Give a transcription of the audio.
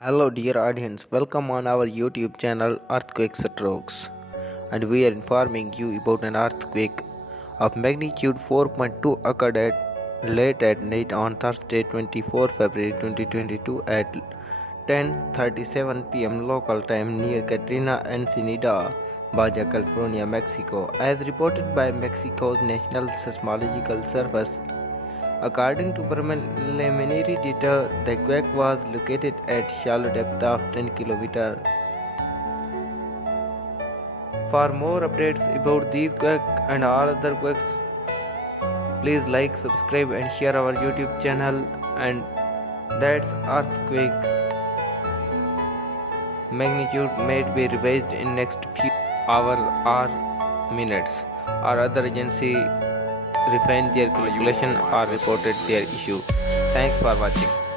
Hello, dear audience. Welcome on our YouTube channel Earthquake Strokes, and we are informing you about an earthquake of magnitude 4.2 occurred late at night on Thursday, 24 February 2022 at 10:37 p.m. local time near Catarina, Ensenada, Baja California, Mexico, as reported by Mexico's National Seismological Service. According to preliminary data, the quake was located at shallow depth of 10 km. For more updates about these quakes and all other quakes, please like, subscribe and share our YouTube channel. And that's earthquake magnitude may be revised in next few hours or minutes, or other agency refined their calculation or reported their issue. Thanks for watching.